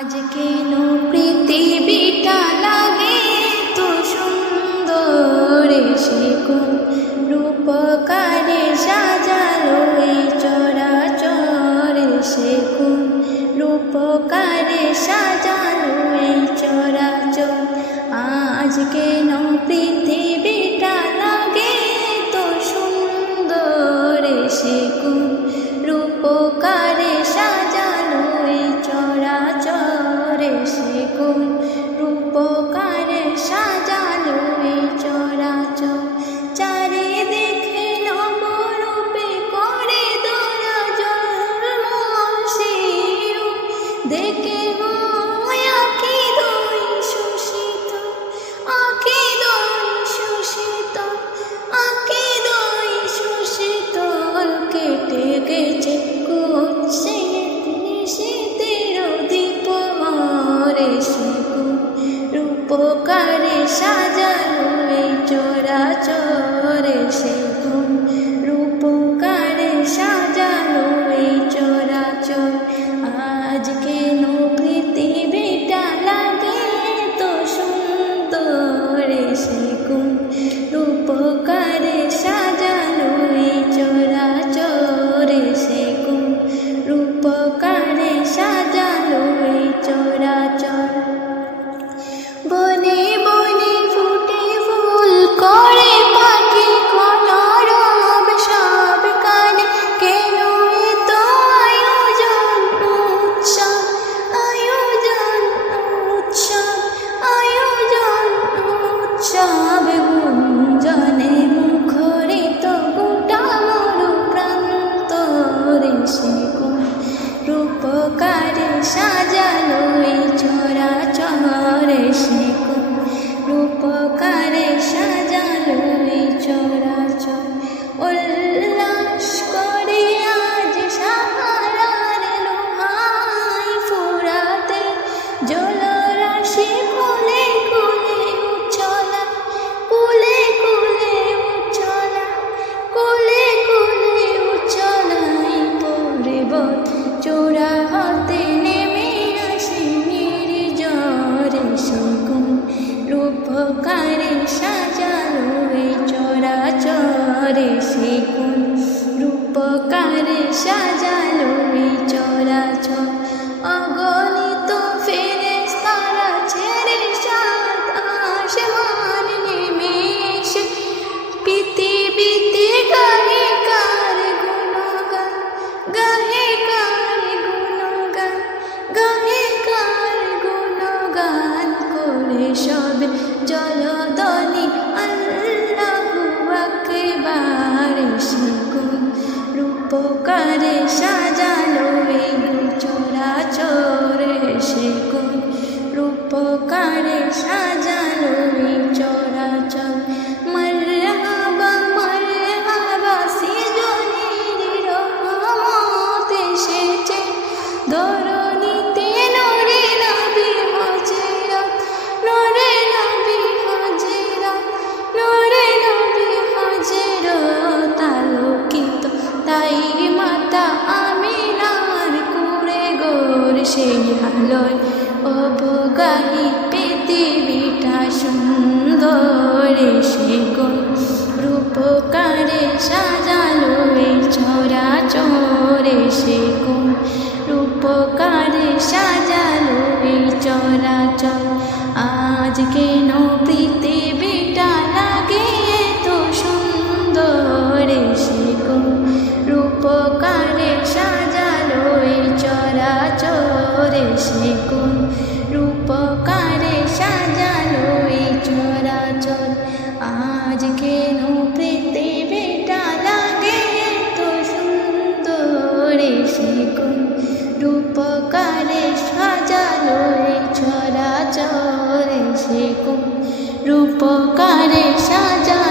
আজ কেন পৃথিবীটা লাগে তো সুন্দর, সে কোন রূপকারে সাজালো এই চরাচর, সে কোন রূপকারে সাজালো এই চরাচর। আজ কেন পৃথিবীটা লাগে তো সুন্দর, সে কোন রূপকারে সাজালো এই চরাচর, সে কোন রূপকারে সাজালো এই চরাচর। চারিদিকে নবরূপে করে দোলা জন্ম, সেই রূপ দেখে কেটে গেছে কুৎসে নিশীথের দীপমরে, সে কোন রূপকারে সাজালো এই চরাচর, সে কোন রূপকারে সাজালো এই চরাচর। আজ কেন পৃথিবীটা লাগে তো সুন্দর, সে কোন রূপকারে সাজালো এই চরাচর, সে কোন রূপকারে সাজালো এই চরাচর। বনে বনে ফুটে ফুল করে পাখি কলরব, সব কানে কেন এত আয়োজন উৎসব, আয়োজন উৎসব, আয়োজন উৎসব। গুঞ্জনে মুখরিত গোটা মরু প্রান্তরে, সে কোন রূপকারে সাজালো এই চরাচর, সে কোন রূপকারে সাজালো এই চরাচর। উল্লাস করে আজ সাহারার লোহাই ফুরাতে জলরাশি কুলে কুলে উচ্ছলা, কুলে কুলে উচ্ছলা, কুলে কুলে উচ্ছলাই পর্বত চূড়া হতে নেমে আসে নির্ঝরে, সে কোন রূপকারে সাজালো এই চরাচর, সে কোন রূপকারে সাজালো এই চরাচর। অগণিত ফেরেশতারা ছেড়ে সাত আসমান নেমে এসে পৃথিবীতে গাহে কার গুণগান, গাহে কার গুণগান, গাহে কার গুণগান করে সবে জলধ্বনি আল্লাহু আকবার, সে কোন রূপকারে সাজালো এই চরাচর, সে কোন রূপকারে সাজালো এই চরাচর। মারহাবা মারহাবা সৃজনীর রহমত এসেছে ধরণীতে, নূরে নবী হযরত, নূরে নবী হযরত, নূরে নবী হযরত। আলোকিত তাই মাতা আমিনার কুঁড়ে গোর, সেই আলোয় অবগাহী পৃথিবীটা সুন্দর, সে কোন রূপকারে সাজালো এই চরাচর, সে কোন রূপকারে সাজালো এই চরাচর। আজ কেন পৃথিবীটা লাগে তো সুন্দর, সে কোন রূপকারে সাজালো এই চরাচর, সে কোন রূপকারে সাজালো এই চরাচর। আজ কেন পৃথিবীটা লাগে তো সুন্দর, সে কোন রূপকারে সাজালো এই চরাচর, সে কোন রূপকারে সাজালো।